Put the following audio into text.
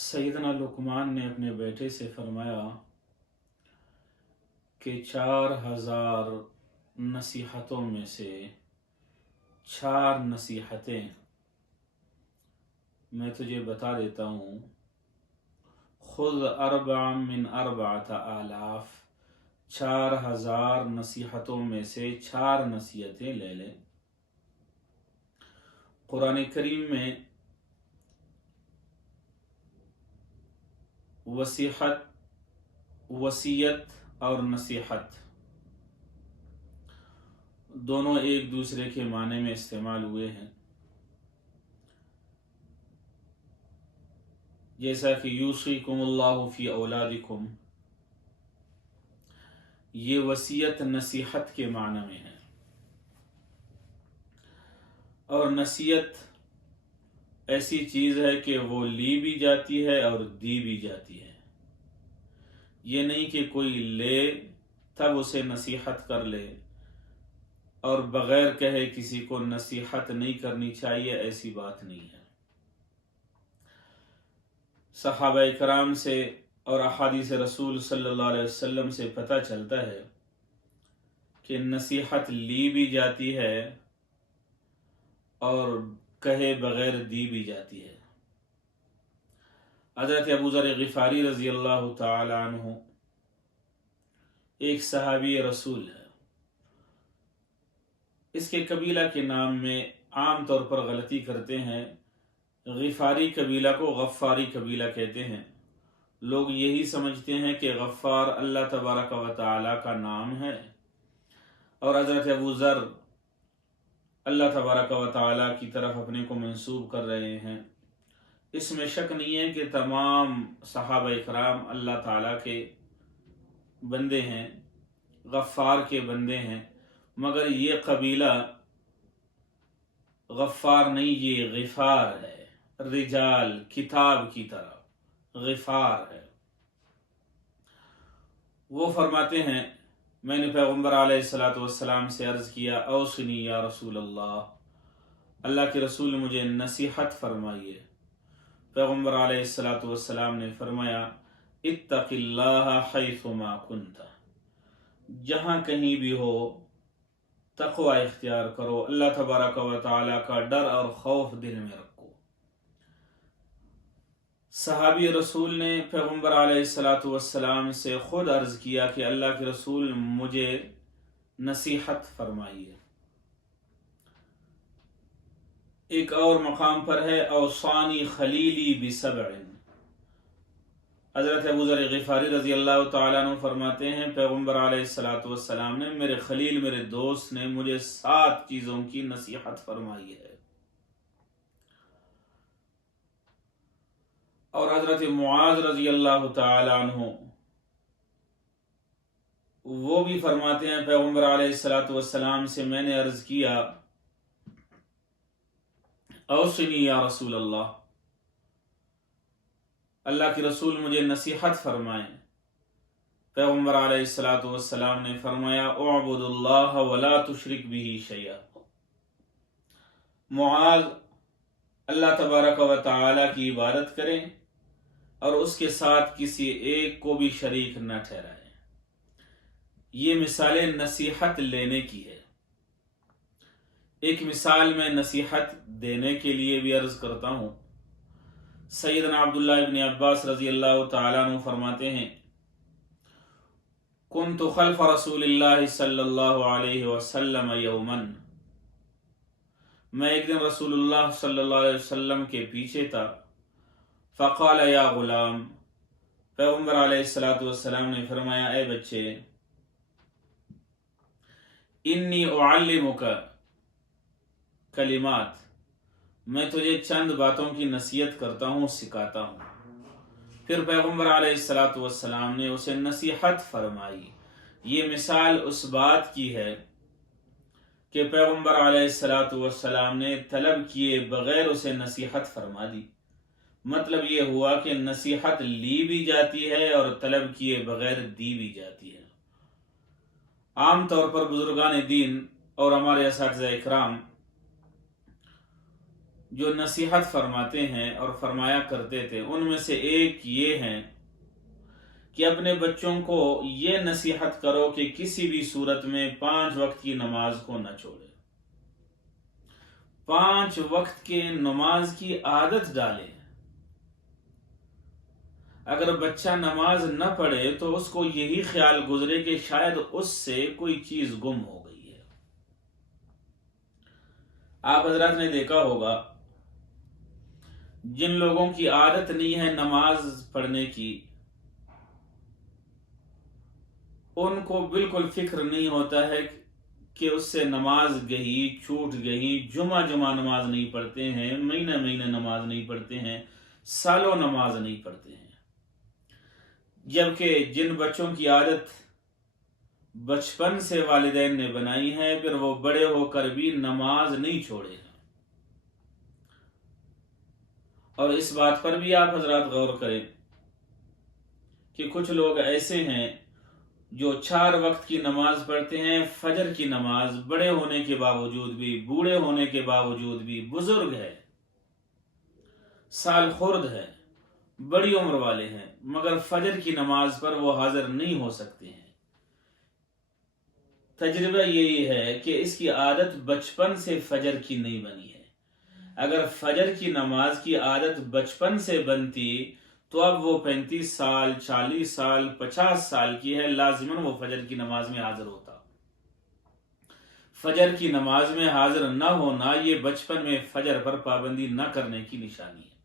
सैयदना लुकमान ने अपने बेटे से फरमाया कि 4000 नसीहतों में से 4 नसीहतें मैं तुझे बता देता हूँ। खुद अरबाम मिन अरबात आलाफ, 4000 नसीहतों में से 4 नसीहतें ले लें। कुरान करीम में वसीयत और नसीहत दोनों एक दूसरे के माने में इस्तेमाल हुए हैं। जैसा कि यूसीकुमुल्लाहु फी औलादिकुम, ये वसीयत नसीहत के माने में है, और नसीहत ऐसी चीज़ है कि वो ली भी जाती है और दी भी जाती है। ये नहीं कि कोई ले तब उसे नसीहत कर ले और बग़ैर कहे किसी को नसीहत नहीं करनी चाहिए, ऐसी बात नहीं है। सहाबा कराम से और अहादीस रसूल सल्लल्लाहु अलैहि वसल्लम से पता चलता है कि नसीहत ली भी जाती है और कहे बगैर दी भी जाती है। हज़रत अबू ज़र ग़िफ़ारी रज़ी अल्लाह तआला अन्हु एक सहाबी रसूल है। इसके कबीला के नाम में आम तौर पर गलती करते हैं। ग़िफ़ारी कबीला को गफ़ारी कबीला कहते हैं। लोग यही समझते हैं कि गफ़ार अल्लाह तबारक व तआला का नाम है, और हज़रत अबू ज़र अल्लाह तबारक व तआला की तरफ अपने को मंसूब कर रहे हैं। इसमें शक नहीं है कि तमाम सहाबा इकराम अल्लाह ताला के बंदे हैं, गफ़ार के बंदे हैं, मगर ये कबीला गफ़ार नहीं, ये ग़िफ़ार है। रिजाल किताब की तरह ग़िफ़ार है। वो फरमाते हैं, मैंने पैगम्बर अलैहिस्सलातु वस्सलाम से अर्ज़ किया, औसनी या रसूल अल्लाह, अल्लाह के रसूल मुझे नसीहत फरमाइए। पैगम्बर अलैहिस्सलातु वस्सलाम ने फरमाया, इत्तक़िल्लाह हैसुमा कुन्ता, जहाँ कहीं भी हो तक़वा इख्तियार करो, अल्लाह तबारक व तआला का डर और खौफ दिल में रखो। सहाबी रसूल ने पैगम्बर अलैहिस्सलातु वस्सलाम से खुद अर्ज़ किया कि अल्लाह के रसूल मुझे नसीहत फरमाइए। एक और मकाम पर है, औसानी खलीली बिसबइन, हज़रत अबू ज़र ग़िफ़ारी रज़ी अल्लाह तआला अन्हु फरमाते हैं, पैगम्बर अलैहिस्सलातु वस्सलाम ने, मेरे खलील मेरे दोस्त ने मुझे 7 चीज़ों की नसीहत फरमाई है। और हज़रत मुआज़ रज़ी अल्लाह तआला अन्हु वो भी फरमाते हैं, पैगम्बर अलैहिस्सलातु वस्सलाम से मैंने अर्ज़ किया, औसनी या रसूल अल्लाह, अल्लाह के रसूल मुझे नसीहत फरमाएं। पैगम्बर अलैहिस्सलातु वस्सलाम ने फरमाया, उअबुदुल्लाह वला तुशरिक बिही शैया। मुआज़, अल्लाह तबारक व तआला की इबादत करें और उसके साथ किसी एक को भी शरीक न ठहराएं। ये मिसालें नसीहत लेने की है। एक मिसाल में नसीहत देने के लिए भी अर्ज़ करता हूँ। सैयदना अब्दुल्लाह इब्न अब्बास रज़ी अल्लाह तआला अन्हु फरमाते हैं, कुन्तु खल्फ़ रसूलिल्लाहि सल्लल्लाहु अलैहि वसल्लम यौमन, मैं एक दिन रसूलुल्लाह सल्लल्लाहु अलैहि वसल्लम के पीछे था। फ़क़ाल या ग़ुलाम, पैगम्बर अलैहिस्सलातु वस्सलाम ने फरमाया, ए बच्चे, इन्नी उअल्लिमुका कलिमात, मैं तुझे चंद बातों की नसीहत करता हूँ, सिखाता हूँ। फिर पैगम्बर अलैहिस्सलातु वस्सलाम ने उसे नसीहत फरमाई। ये मिसाल उस बात की है कि पैगम्बर अलैहिस्सलातु वस्सलाम ने तलब किए बगैर उसे नसीहत फरमा दी। मतलब ये हुआ कि नसीहत ली भी जाती है और तलब किए बगैर दी भी जाती है। आम तौर पर बुजुर्गान दीन और हमारे असातिज़ा इकराम جو نصیحت فرماتے ہیں اور فرمایا کرتے تھے، ان میں سے ایک یہ ہے کہ اپنے بچوں کو یہ نصیحت کرو کہ کسی بھی صورت میں 5 وقت کی نماز کو نہ چھوڑے، 5 وقت کے نماز کی عادت ڈالے۔ اگر بچہ نماز نہ پڑھے تو اس کو یہی خیال گزرے کہ شاید اس سے کوئی چیز گم ہو گئی ہے۔ آپ حضرات نے دیکھا ہوگا جن لوگوں کی عادت نہیں ہے نماز پڑھنے کی، ان کو بالکل فکر نہیں ہوتا ہے کہ اس سے نماز گئی، چھوٹ گئی، جمعہ نماز نہیں پڑھتے ہیں، مہینہ نماز نہیں پڑھتے ہیں، سالوں نماز نہیں پڑھتے ہیں۔ جبکہ جن بچوں کی عادت بچپن سے والدین نے بنائی ہے، پھر وہ بڑے ہو کر بھی نماز نہیں چھوڑے ہیں۔ اور اس بات پر بھی آپ حضرات غور کریں کہ کچھ لوگ ایسے ہیں جو 4 وقت کی نماز پڑھتے ہیں، فجر کی نماز، بڑے ہونے کے باوجود بھی، بوڑھے ہونے کے باوجود بھی، بزرگ ہے، سال خورد ہے، بڑی عمر والے ہیں، مگر فجر کی نماز پر وہ حاضر نہیں ہو سکتے ہیں۔ تجربہ یہی ہے کہ اس کی عادت بچپن سے فجر کی نہیں بنی ہے۔ اگر فجر کی نماز کی عادت بچپن سے بنتی تو اب وہ 35 سال، 40 سال، 50 سال کی ہے، لازماً وہ فجر کی نماز میں حاضر ہوتا۔ فجر کی نماز میں حاضر نہ ہونا یہ بچپن میں فجر پر پابندی نہ کرنے کی نشانی ہے۔